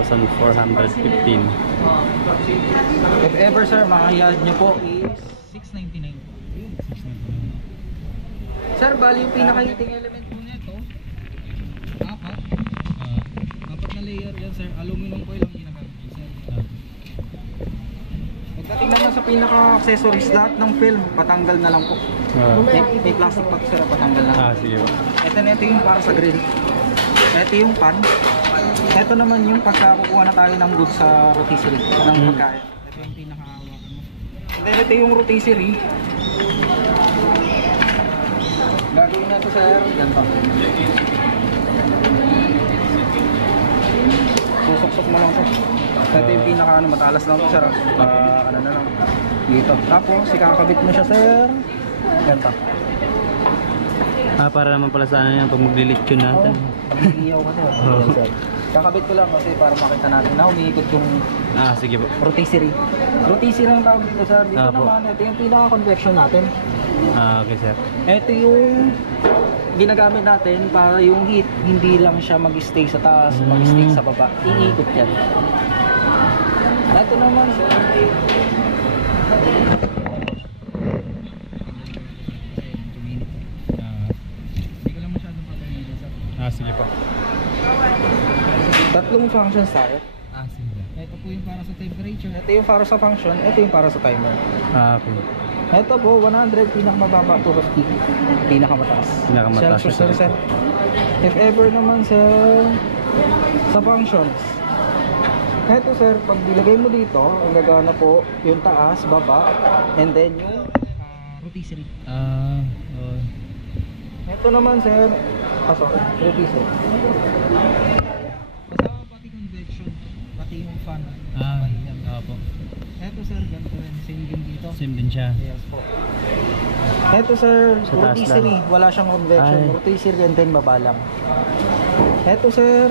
1,415. If ever sir, makayad nyo po is 699. Sir, bali yung pinaka-heating element po nito, apat na layer yan sir. Aluminum foil ang ginagamit yun sir. Pagdating naman sa pinaka-accessories, lahat ng film, patanggal na lang po. May plastic pa sir, patanggal na lang. Sige po. Ito yung para sa grill. Ito yung pan. Ito naman yung pagkakukuha na tayo ng goods sa rotisserie ng pagkain. Ito yung pinakahawakan mo. And then ito yung rotisserie. Gagawin na ito sir, ganito. Susuksok mo lang sir. Ito yung pinaka matalas lang ito sir. Ano na lang. Dito. Tapos ikakabit mo siya sir. Ganito. Para naman pala sa ano yan pag maglilitsyon natin. Mag-iiyaw kasi. Yan sir. Kakabit ko lang kasi para makita natin na umiikot yung Sige po. rotisserie. Rotisserie ang tawag dito sir. Dito naman, ito yung pinaka-convection natin. Okay sir. Ito yung ginagamit natin para yung heat hindi lang siya mag-stay sa taas, mag-stay sa baba. Iikot yan. Ito naman sir. Sige po. Tatlong functions tayo. Sige. Ito po yung para sa temperature. Ito yung para sa function. Ito yung para sa timer. Okay. Ito po, 100, pinakamababa, 250. Pinakamataas. Pinakamataas. Celsius sir. If ever naman sir, sa functions. Ito sir, pag dilagay mo dito, ang gagana po yung taas, baba, and then yung rotisserie. Ito naman sir, rotisserie. Kasama pati convection, pati yung fan. Opo. Ito sir, ganito rin. Same din dito. Same din siya. Yes po. Ito sir, Sa taas rotisserie. lang. Wala siyang convection. Ay. Rotisserie and then baba lang. Ito sir,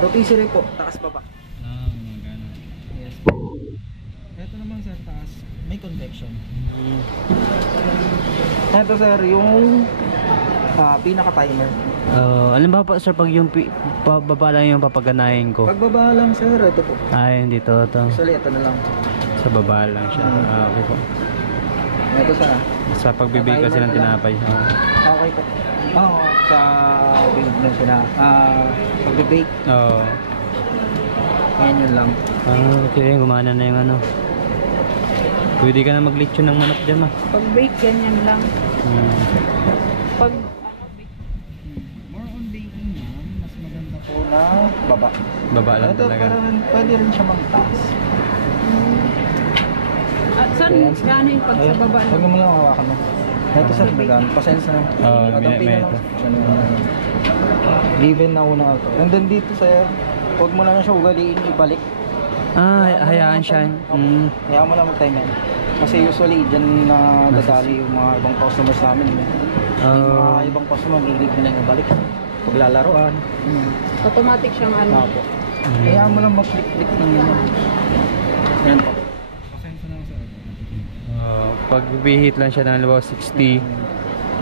rotisserie po. Taas baba. Magana. Yes po. Ito naman sir, taas. May convection. Ito sir, yung pinaka-timer. Alam ba po sir pag yung baba lang yung papaganahin ko? Pagbaba lang sir, ito po. Dito to. Usually ito na lang. Sa baba lang siya. Okay po. Ito sir. Sa pagbibig kasi ng tinapay. Okay po. Sa binigyan ko na pagbe-bake. Ayan yun lang. Okay, gumana na yung ano. Pwede ka na maglitsyon ng manok dyan Pag-bake, ganyan lang. Pag more on baking yan, mas maganda po na baba. Baba lang Ito, talaga. pwede rin siya magtaas. At saan gano'n yung pag sa baba Huwag mo lang hawakan mo. Ito sir, magano. Pasensya na. May ito. Given na una ito. And then dito sir, huwag mo lang siya ugaliin, ibalik. Hayaan siya. Hayaan mo lang mag-time yan. Kasi usually dyan na dadali yung mga ibang customers namin. Yung mga ibang customer, hilig nila yung ibalik. Paglalaroan. automatic siyang ano. Po. Hayaan mo lang mag-click-click ng yun. Yan po. Pasensya na sir. Pag bihit lang siya ng 60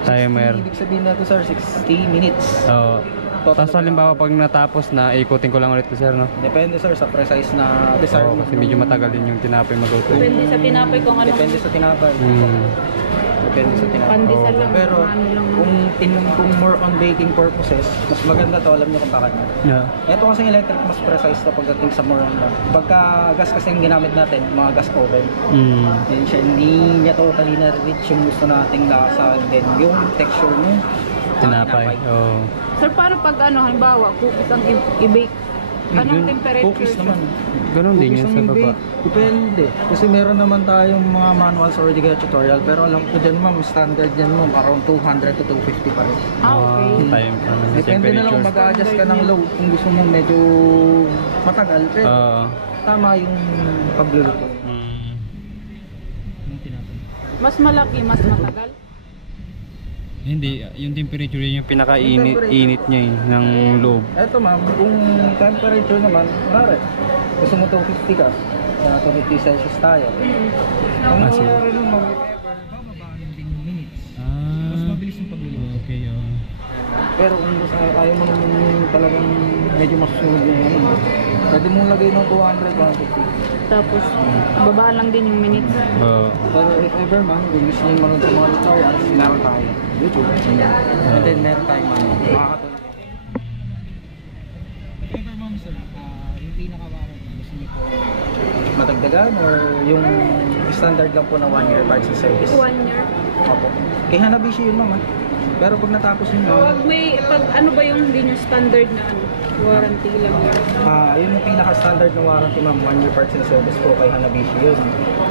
timer. Ibig sabihin na ito sir, 60 minutes. Tapos halimbawa pag natapos na, ikutin ko lang ulit to sir, no? Depende sir sa precise na desire mo. Kasi medyo matagal din yung tinapay mag-auto. Depende sa tinapay kung ano. Depende sa tinapay. Depende sa tinapay. Pandesal lang. Pero ano lang. kung more on baking purposes, mas maganda to, alam niyo kung bakit. Ito kasi electric, mas precise to pagdating sa more on lang. Pagka gas kasi yung ginamit natin, mga gas oven. Yan siya, hindi niya totally na-reach yung gusto nating lasa. Then yung texture mo, tinapay. Sir, para pag ano, halimbawa, cookies ang i-bake, anong temperature cookies siya? naman. Ganun din yun sa baba. i-bake, depende. Kasi meron naman tayong mga manuals or tutorial. Pero alam ko dyan ma'am, standard dyan ma'am, around 200 to 250 pa rin. Okay. Time, Depende na lang kung mag-a-adjust ka ng load kung gusto mo medyo matagal. Pero tama yung pagluluto. Mas malaki, mas matagal? Hindi, yung temperature yun yung pinaka-init niya ng loob. Eto ma'am, kung temperature naman, kunwari, gusto mo 250 ka, 250 Celsius tayo. Ang nangyayari nun ma'am, bababaan din yung minutes. Mas mabilis yung pagluluto. Okay, Pero kung gusto ayaw mo naman talagang medyo masusunod yung ano, pwede mong lagay ng 200, 150. Tapos, babaan lang din yung minutes. Pero if ever man, kung gusto nyo manood sa mga tutorials, sinaran tayo. YouTube. And then meron tayong makakatulong. If ever man sir, yung pinaka-warranty, gusto nyo po matagdagan or yung standard lang po na 1 year parts and service? 1 year. Opo. Kay Hanabishi yun ma'am. Pero pag natapos yun ma'am, Pag ano ba yung hindi nyo standard na ano, warranty lang yun? yun yung pinaka-standard na warranty ma'am, 1 year parts and service po kay Hanabishi yun.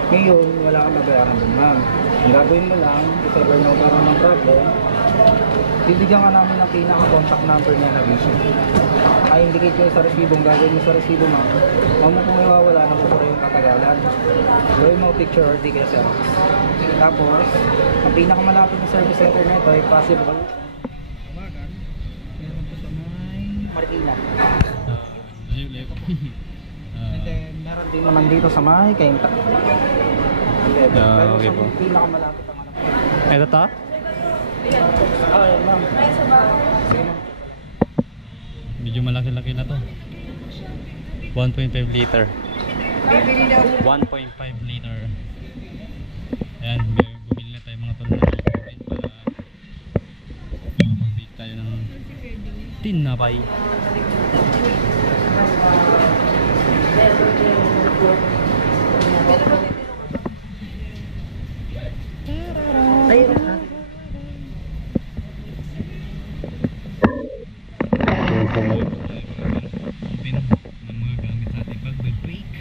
Ngayon, wala kang mabayaran dun ma'am. Ang gagawin mo lang, if ever na magkaroon ng problem, bibigyan ka namin ng pinaka-contact number ni Hanabishi. Ay indicate ko sa resibo, ang gagawin mo sa resibo ma'am, huwag mo kung iwawala ng pupura yung katagalan. Gawin mo picture or di kaya sir. Tapos, ang pinakamalapit na service center na ito ay possible. Umagan, meron po sa may Marikina. And then, meron din naman dito sa may Kainta. Okay po. Pinakamalapit ang ano. Ito to? Ayun ma'am. Sige ma'am. Medyo malaki-laki na to. 1.5 liter. 1.5 liter. Ayan, bumili na tayo mga tolong para makapag-bake tayo ng tinapay. Ayun na. Open ng mga gamit sa ating pag-bake.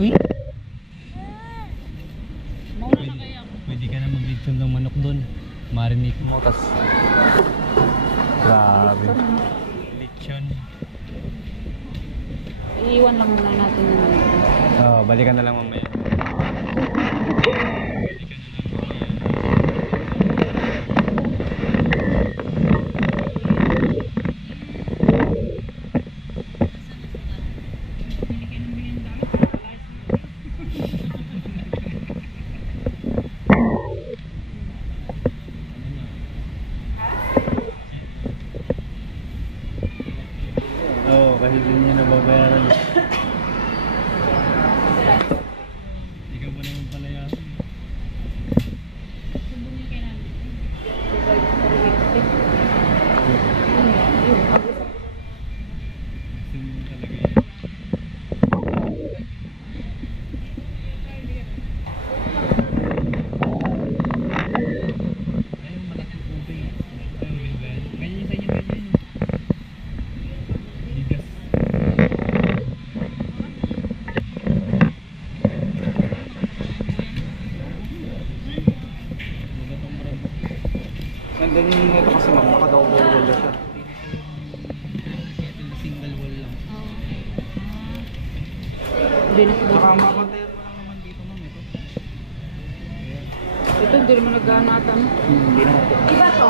Uy! Pwede ka na mag-lechon ng manok doon. Marinate mo, tas grabe. Lechon. Iiwan lang muna natin yung ano. Balikan na lang mamaya. Kasi din niya nababayaran. Ikaw ba naman pala yan? And then ito kasi ma'am, naka-double wall na siya. Single wall lang. Saka mapantayan mo lang naman dito ma'am ito. Ito, hindi naman naghanatan. Hindi naman po. Iba to?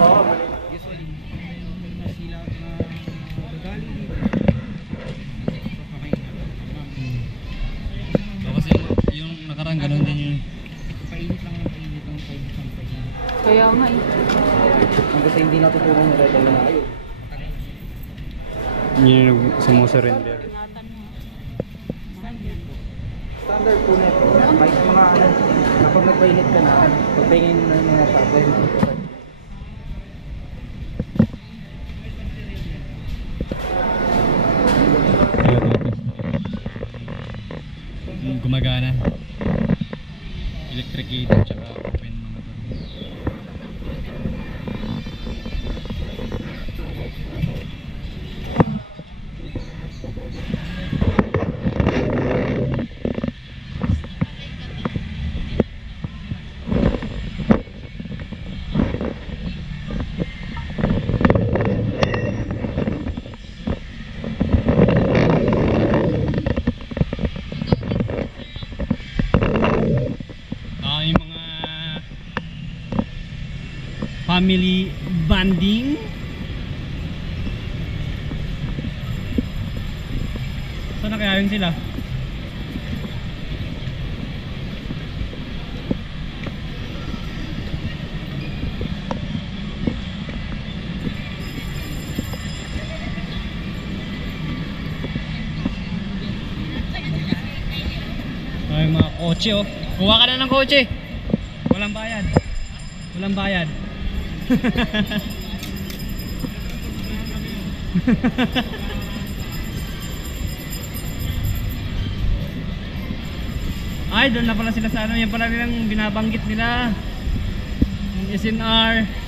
Oo. Usually, may nasila na gagaling dito. So kasi yung nakarang ganun din yung Painit lang ng painit ang painit ng painit. Kaya nga eh. Kasi hindi natutulong nila ito na ayaw. yung sumusurrender. Standard po na ito. May mga ano, kapag nagpainit ka na, pagpahingin na siya, 20%. family bonding. Saan na kaya yun sila? Ay, mga kotse oh. Kuha ka na ng kotse. Walang bayad. Walang bayad. Ay, doon na pala sila sa ano. Yan pala nilang binabanggit nila. Yung SNR.